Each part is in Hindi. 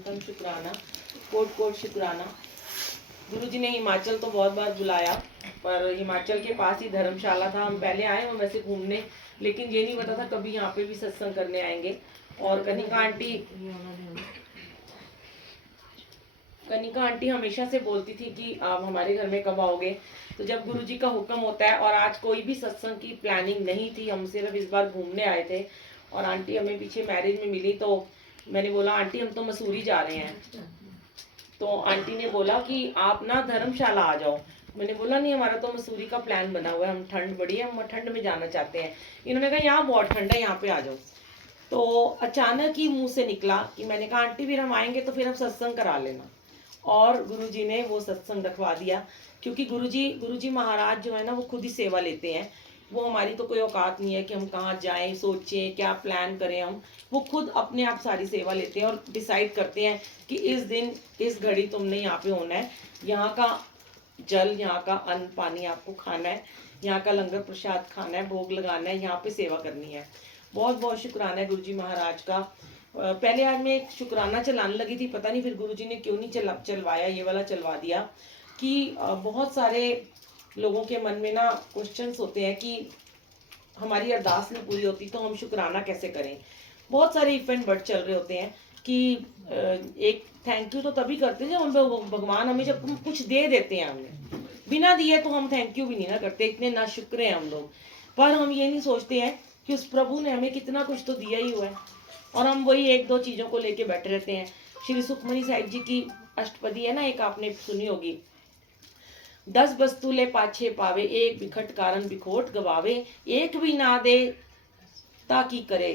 खन शुक्राना, कोट कोट शुक्राना। गुरुजी ने हिमाचल तो बहुत बार बुलाया, पर हिमाचल के पास ही धर्मशाला था। हम पहले आए हम वैसे घूमने, लेकिन ये नहीं पता था कभी यहाँ पे भी सत्संग करने आएंगे। और कनिका आंटी हमेशा से बोलती थी कि आप हमारे घर में कब आओगे। तो जब गुरुजी का हुक्म होता है, और आज कोई भी सत्संग की प्लानिंग नहीं थी, हम सिर्फ इस बार घूमने आए थे। और आंटी हमें पीछे मैरिज में मिली, तो मैंने बोला आंटी हम तो मसूरी जा रहे हैं। तो आंटी ने बोला कि आप ना धर्मशाला आ जाओ। मैंने बोला नहीं, हमारा तो मसूरी का प्लान बना हुआ है, हम ठंड बड़ी है, हम ठंड में जाना चाहते हैं। इन्होंने कहा यहाँ बहुत ठंड है, यहाँ पे आ जाओ। तो अचानक ही मुंह से निकला कि मैंने कहा आंटी फिर हम आएंगे तो फिर हम सत्संग करा लेना। और गुरुजी ने वो सत्संग रखवा दिया, क्योंकि गुरुजी महाराज जो है ना, वो खुद ही सेवा लेते हैं। वो हमारी तो कोई औकात नहीं है कि हम कहाँ जाएं, सोचें क्या प्लान करें हम। वो खुद अपने आप सारी सेवा लेते हैं और डिसाइड करते हैं कि इस दिन इस घड़ी तुमने यहाँ पे होना है, यहाँ का जल, यहाँ का अन्न पानी आपको खाना है, यहाँ का लंगर प्रसाद खाना है, भोग लगाना है, यहाँ पे सेवा करनी है। बहुत बहुत शुक्राना है गुरुजी महाराज का। पहले आज मैं एक शुक्राना चलाने लगी थी, पता नहीं फिर गुरुजी ने क्यों नहीं चलवाया, ये वाला चलवा दिया। कि बहुत सारे लोगों के मन में ना क्वेश्चंस होते हैं कि हमारी अरदास नहीं पूरी होती तो हम शुक्राना कैसे करें। बहुत सारे इवेंट बढ़ चल रहे होते हैं कि एक थैंक यू तो तभी करते हैं जब हम भगवान हमें जब कुछ दे देते हैं, हमें बिना दिए तो हम थैंक यू भी नहीं ना करते, इतने ना शुक्र हैं हम लोग। पर हम ये नहीं सोचते हैं कि उस प्रभु ने हमें कितना कुछ तो दिया ही हुआ है, और हम वही एक दो चीज़ों को लेके बैठे रहते हैं। श्री सुखमनी साहिब जी की अष्टपदी है ना, एक आपने सुनी होगी, 10 वस्तु ले पाछे पावे, एक बिखट कारण बिखोट गवावे, एक भी ना दे ताकि करे।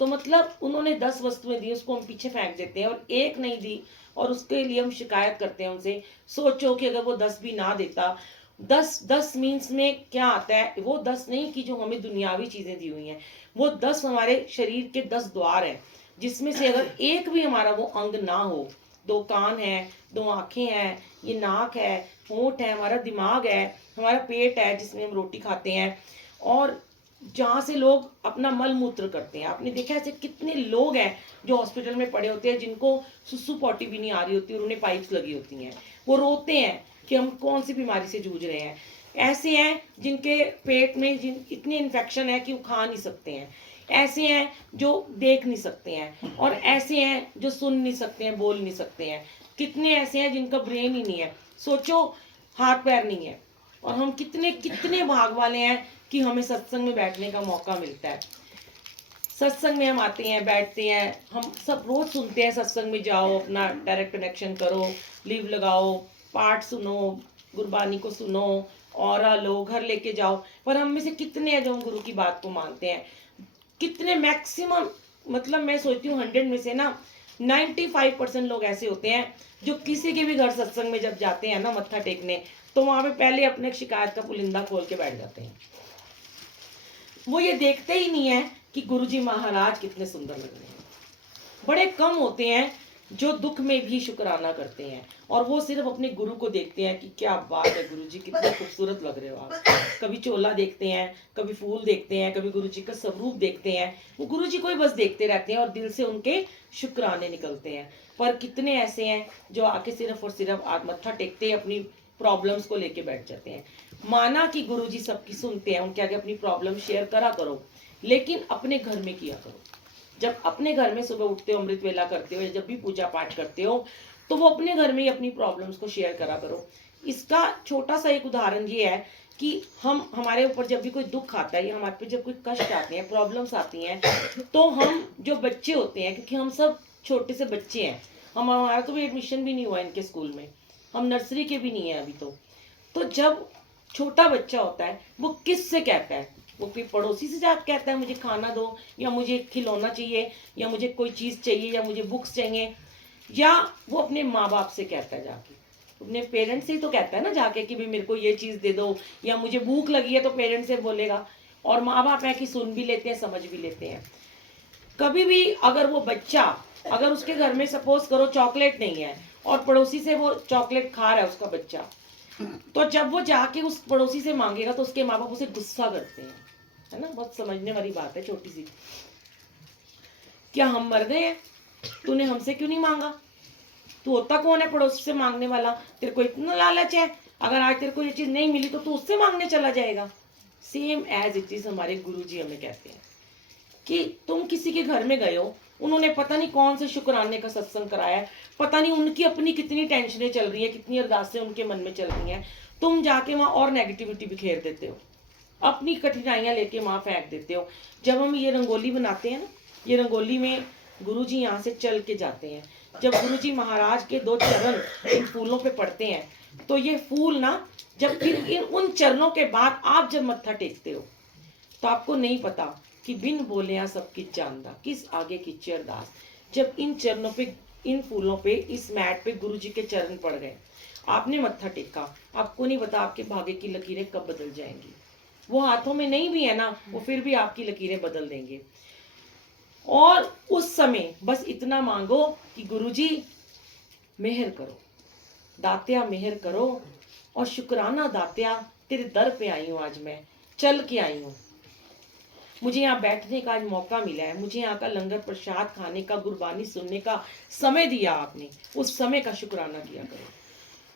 तो मतलब उन्होंने 10 वस्तुएं दी, उसको हम पीछे फेंक देते हैं, और एक नहीं दी और उसके लिए हम शिकायत करते हैं उनसे। सोचो कि अगर वो 10 भी ना देता, 10 मीन्स में क्या आता है, वो 10 नहीं कि जो हमें दुनियावी चीजें दी हुई हैं, वो 10 हमारे शरीर के 10 द्वार हैं, जिसमें से अगर एक भी हमारा वो अंग ना हो, 2 कान है, 2 आंखें हैं, ये नाक है, होंठ है, हमारा दिमाग है, हमारा पेट है जिसमें हम रोटी खाते हैं, और जहाँ से लोग अपना मल मूत्र करते हैं। आपने देखा ऐसे कितने लोग हैं जो हॉस्पिटल में पड़े होते हैं, जिनको सुसु पॉटी भी नहीं आ रही होती और उन्हें पाइप्स लगी होती हैं, वो रोते हैं कि हम कौन सी बीमारी से जूझ रहे हैं। ऐसे हैं जिनके पेट में इतनी इन्फेक्शन है कि वो खा नहीं सकते हैं, ऐसे हैं जो देख नहीं सकते हैं, और ऐसे हैं जो सुन नहीं सकते हैं, बोल नहीं सकते हैं। कितने ऐसे हैं जिनका ब्रेन ही नहीं है, सोचो हाथ पैर नहीं है। और हम कितने कितने भाग वाले हैं कि हमें सत्संग में बैठने का मौका मिलता है। सत्संग में हम आते हैं, बैठते हैं, हम सब रोज सुनते हैं सत्संग में जाओ, अपना डायरेक्ट कनेक्शन करो, लीव लगाओ, पाठ सुनो, गुरबानी को सुनो, और लो, घर लेके जाओ। पर हम में से कितने हैं जो हम गुरु की बात को मानते हैं? कितने मैक्सिमम, मतलब मैं सोचती हूँ 100 में से ना 95% लोग ऐसे होते हैं जो किसी के भी घर सत्संग में जब जाते हैं ना मत्था टेकने, तो वहां पे पहले अपने शिकायत का पुलिंदा खोल के बैठ जाते हैं। वो ये देखते ही नहीं है कि गुरुजी महाराज कितने सुंदर लग रहे हैं। बड़े कम होते हैं जो दुख में भी शुक्राना करते हैं, और वो सिर्फ अपने गुरु को देखते हैं कि क्या बात है गुरुजी, कितने खूबसूरत लग रहे हो आप। कभी चोला देखते हैं, कभी फूल देखते हैं, कभी गुरुजी का स्वरूप देखते हैं, वो गुरुजी को ही बस देखते रहते हैं और दिल से उनके शुक्राने निकलते हैं। पर कितने ऐसे हैं जो आके सिर्फ और सिर्फ मत्था टेकते हैं, अपनी प्रॉब्लम्स को लेके बैठ जाते हैं। माना कि गुरुजी सबकी सुनते हैं, उनके आगे अपनी प्रॉब्लम शेयर करा करो, लेकिन अपने घर में किया करो। जब अपने घर में सुबह उठते हो, अमृत वेला करते हो, या जब भी पूजा पाठ करते हो, तो वो अपने घर में ही अपनी प्रॉब्लम्स को शेयर करा करो। इसका छोटा सा एक उदाहरण ये है कि हमारे ऊपर जब भी कोई दुख आता है, या हमारे पे जब कोई कष्ट आते हैं, प्रॉब्लम्स आती हैं, तो हम जो बच्चे होते हैं, क्योंकि हम सब छोटे से बच्चे हैं, हमारा तो भी एडमिशन भी नहीं हुआ इनके स्कूल में, हम नर्सरी के भी नहीं है अभी। तो जब छोटा बच्चा होता है, वो किससे कहता है? वो कोई पड़ोसी से जाकर कहता है मुझे खाना दो, या मुझे खिलौना चाहिए, या मुझे कोई चीज़ चाहिए, या मुझे बुक्स चाहिए, या वो अपने माँ बाप से कहता है जाके, अपने पेरेंट्स से ही तो कहता है ना जाके कि भाई मेरे को ये चीज़ दे दो, या मुझे भूख लगी है, तो पेरेंट्स से बोलेगा। और माँ बाप है कि सुन भी लेते हैं, समझ भी लेते हैं। कभी भी अगर वो बच्चा, अगर उसके घर में सपोज करो चॉकलेट नहीं है, और पड़ोसी से वो चॉकलेट खा रहा है उसका बच्चा, तो जब वो जाके उस पड़ोसी से मांगेगा तो उसके माँ बाप उसे गुस्सा करते हैं, है ना। बहुत समझने वाली बात है, छोटी सी। क्या हम मर गए हैं? तूने हमसे क्यों नहीं मांगा? तू होता कौन है पड़ोस से मांगने वाला? तेरे को इतना लालच है, अगर आज तेरे को ये चीज नहीं मिली तो तू उससे मांगने चला जाएगा। सेम एज इट इज हमारे गुरुजी हमें कहते हैं कि तुम किसी के घर में गए हो, उन्होंने पता नहीं कौन से शुक्राने का सत्संग कराया है, पता नहीं उनकी अपनी कितनी टेंशनें चल रही है, कितनी अरदासें उनके मन में चल रही हैं, तुम जाके वहां और नेगेटिविटी बिखेर देते हो, अपनी कठिनाइयां लेके वहां फेंक देते हो। जब हम ये रंगोली बनाते हैं ना, ये रंगोली में गुरुजी यहाँ से चल के जाते हैं, जब गुरुजी महाराज के 2 चरण इन फूलों पे पड़ते हैं, तो ये फूल ना, जब फिर इन उन चरणों के बाद आप जब मत्था टेकते हो, तो आपको नहीं पता कि बिन बोलिया सब किच जानदा, किस आगे किच्चे अरदास। जब इन चरणों पे, इन फूलों पे, इस मैट पे गुरुजी के चरण पड़ गए, आपने मत्था टेका, आपको नहीं पता आपके भाग्य की लकीरें कब बदल जाएंगी। वो हाथों में नहीं भी है ना, वो फिर भी आपकी लकीरें बदल देंगे। और उस समय बस इतना मांगो कि गुरुजी मेहर करो, दात्या मेहर करो, और शुक्राना दात्या तेरे दर पे आई हूँ, आज मैं चल के आई हूँ, मुझे यहाँ बैठने का आज मौका मिला है, मुझे यहाँ का लंगर प्रसाद खाने का, गुरबानी सुनने का समय दिया आपने, उस समय का शुक्राना किया करो।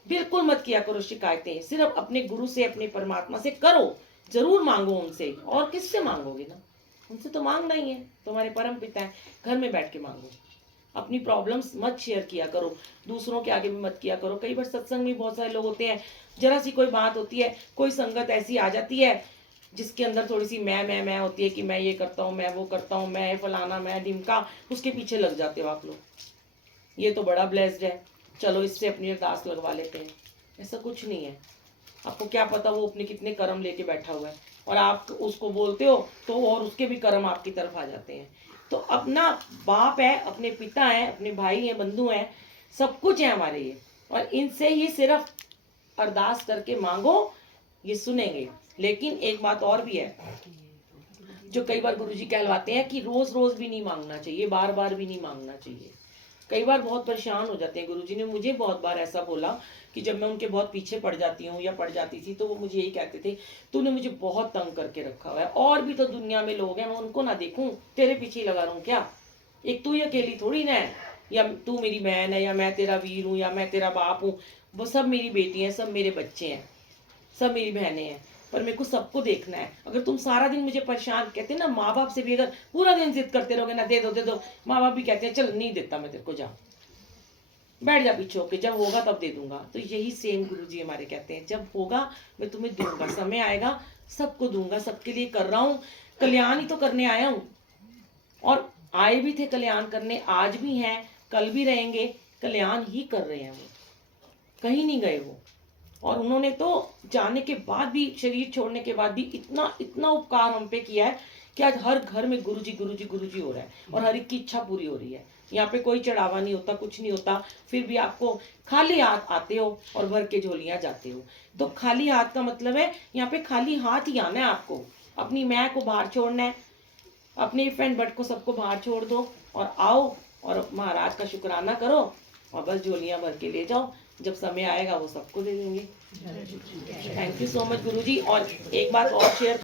बिल्कुल मत किया करो शिकायतें, सिर्फ अपने गुरु से, अपने परमात्मा से करो, जरूर मांगो उनसे, और किससे मांगोगे ना, उनसे तो मांगना ही है, तुम्हारे परम पिता है, घर में बैठ के मांगो। अपनी प्रॉब्लम्स मत शेयर किया करो, दूसरों के आगे भी मत किया करो। कई बार सत्संग में बहुत सारे लोग होते हैं, जरा सी कोई बात होती है, कोई संगत ऐसी आ जाती है जिसके अंदर थोड़ी सी मैं होती है कि मैं ये करता हूँ, मैं वो करता हूँ, मैं फलाना, मैं ढिमका, उसके पीछे लग जाते हो आप लोग। ये तो बड़ा ब्लेस्ड है, चलो इससे अपनी अरदास लगवा लेते हैं। ऐसा कुछ नहीं है, आपको क्या पता वो अपने कितने कर्म लेके बैठा हुआ है, और आप उसको बोलते हो तो और उसके भी कर्म आपकी तरफ आ जाते हैं। तो अपना बाप है, अपने पिता है, अपने भाई हैं, बंधु हैं, सब कुछ है हमारे ये, और इनसे ही सिर्फ अरदास करके मांगो, ये सुनेंगे। लेकिन एक बात और भी है, जो कई बार गुरुजी कहलवाते हैं कि रोज रोज भी नहीं मांगना चाहिए, बार बार भी नहीं मांगना चाहिए। कई बार बहुत परेशान हो जाते हैं। गुरुजी ने मुझे बहुत बार ऐसा बोला कि जब मैं उनके बहुत पीछे पड़ जाती हूँ या पड़ जाती थी, तो वो मुझे यही कहते थे, तूने मुझे बहुत तंग करके रखा हुआ है, और भी तो दुनिया में लोग हैं, मैं उनको ना देखूं, तेरे पीछे लगा रहूं क्या? एक तू ही अकेली थोड़ी ना है, या तू मेरी बहन है, या मैं तेरा वीर हूँ, या मैं तेरा बाप हूँ, वो सब मेरी बेटी है, सब मेरे बच्चे हैं, सब मेरी बहनें हैं, पर मेरे को सबको देखना है। अगर तुम सारा दिन मुझे परेशान, कहते हैं ना, माँ बाप से भी अगर पूरा दिन जिद करते रहोगे ना, दे दो दे दो, माँ बाप भी कहते हैं चल नहीं देता मैं तेरे को, जा बैठ जा पीछे होके, जब होगा तब दे दूंगा। तो यही सेम गुरुजी हमारे कहते हैं, जब होगा मैं तुम्हें दूंगा, समय आएगा सबको दूंगा, सबके लिए कर रहा हूँ, कल्याण ही तो करने आया हूँ। और आए भी थे कल्याण करने, आज भी हैं, कल भी रहेंगे, कल्याण ही कर रहे हैं वो, कहीं नहीं गए वो। और उन्होंने तो जाने के बाद भी, शरीर छोड़ने के बाद भी इतना इतना उपकार हम पे किया है कि आज हर घर में गुरुजी गुरुजी गुरुजी हो रहा है, और हर एक की इच्छा पूरी हो रही है। यहाँ पे कोई चढ़ावा नहीं होता, कुछ नहीं होता, फिर भी आपको खाली हाथ आते हो और भर के झोलियां जाते हो। तो खाली हाथ का मतलब है यहाँ पे खाली हाथ ही आना है आपको, अपनी मैं को बाहर छोड़ना है, अपने फ्रेंड बट को सबको बाहर छोड़ दो, और आओ और महाराज का शुक्राना करो, और बस झोलियां भर के ले जाओ, जब समय आएगा वो सबको दे देंगे। थैंक यू सो मच गुरुजी। और एक बात और शेयर